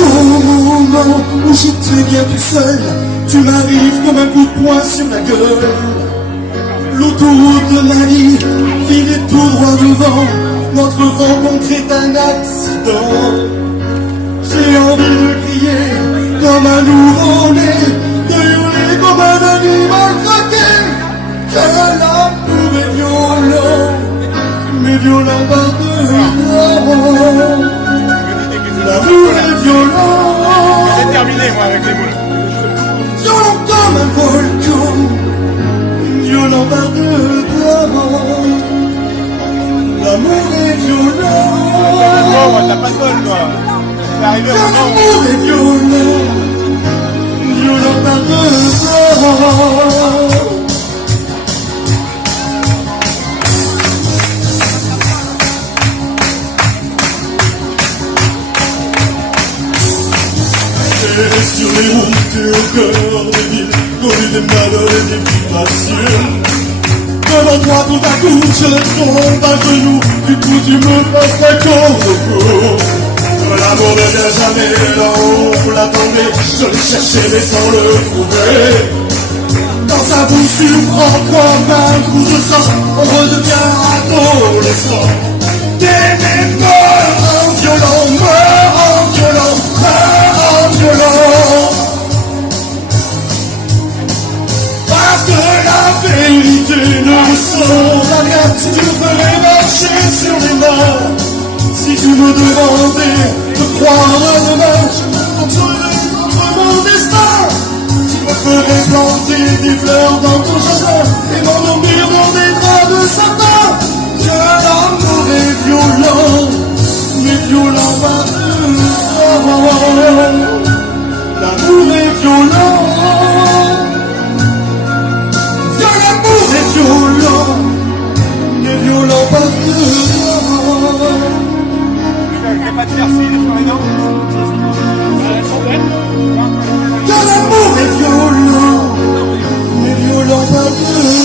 Au moment où j'étais bien tout seul, tu m'arrives comme un coup de poing sur la gueule. L'autoroute de ma vie filait tout droit devant. Notre rencontre est un accident. J'ai envie de crier comme un nouveau-né, de hurler comme un animal craqué. Que l'amour est violent, mais violent par dehors. L'amour est violent. J'ai terminé moi avec les mots. Violent comme un volcan, violent par dehors. L'amour est violent. Oh, t'as pas de bol toi. C'est arrivé au moment L'amour est violent, violent par dehors. Sur les routes et au cœur des villes, connu des malheurs et des vibrations. Devant toi tout à coup je tombe à genoux, du coup tu me passes la corde au cou. L'amour ne vient jamais là où on l'attendait, je le cherchais mais sans le trouver. Dans sa bouche tu prends comme un coup de sang, on redevient adolescent. Des mémoires violents, meurent violents, violent. Parce que la vérité ne ressemble à rien. Si tu me ferais marcher sur les mains, si tu me demandais de croire à demain, je me contrôlerais contre mon destin. Tu me ferais planter des fleurs dans ton jardin et m'endormir dans des draps de satin. Que l'amour est violent, mais violent par dehors. L'amour est violent. L'amour est violent, mais violent par dehors. T'as pas de merci sur les dents. Que l'amour est violent, mais violent par dehors.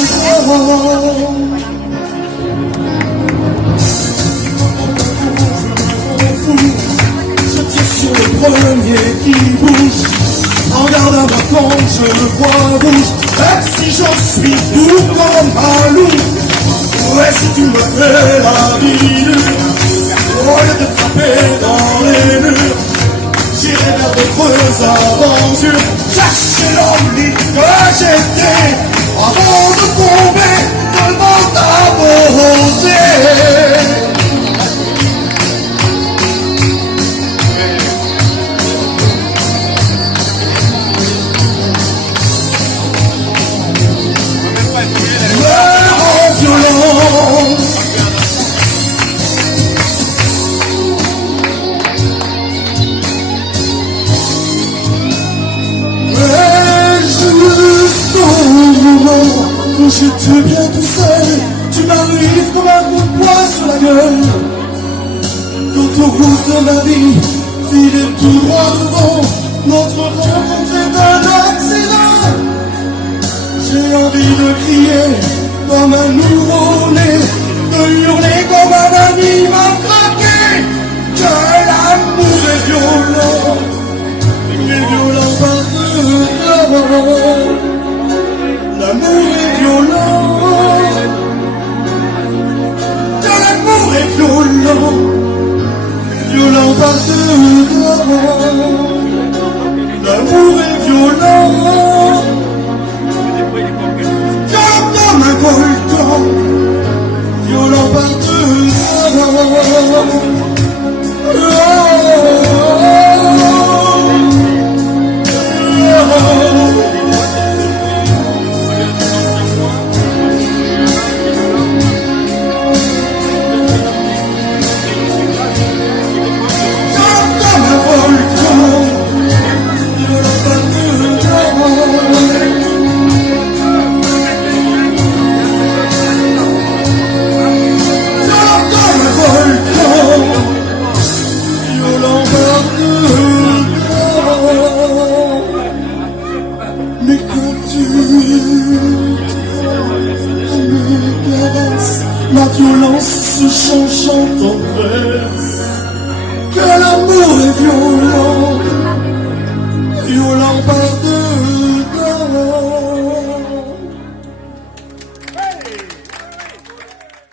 Je tire sur le premier qui bouge. En garde à ma quand je le vois rouge. Même si j'en suis fou comme un loup. Ouais, si tu me fais la vie dure, au lieu de frapper dans les murs, j'irai vers d'autres aventures. Chercher l'homme libre que j'étais avant de tomber devant ta beauté. Quand j'étais bien tout seul, tu m'arrives comme un coup de poing sur la gueule. Quand au cours de ma vie, filait tout droit devant, notre rencontre est un accident. J'ai envie de crier comme un nouveau-né, de hurler comme un animal craqué. Que l'amour est violent, mais violent par dehors. L'amour est violent. Que l'amour est violent, violent par dehors. L'amour est violent, violent comme un volcan, violent par dehors. Mais quand tu me caresses, ma violence se change en tendresse. Que l'amour est violent.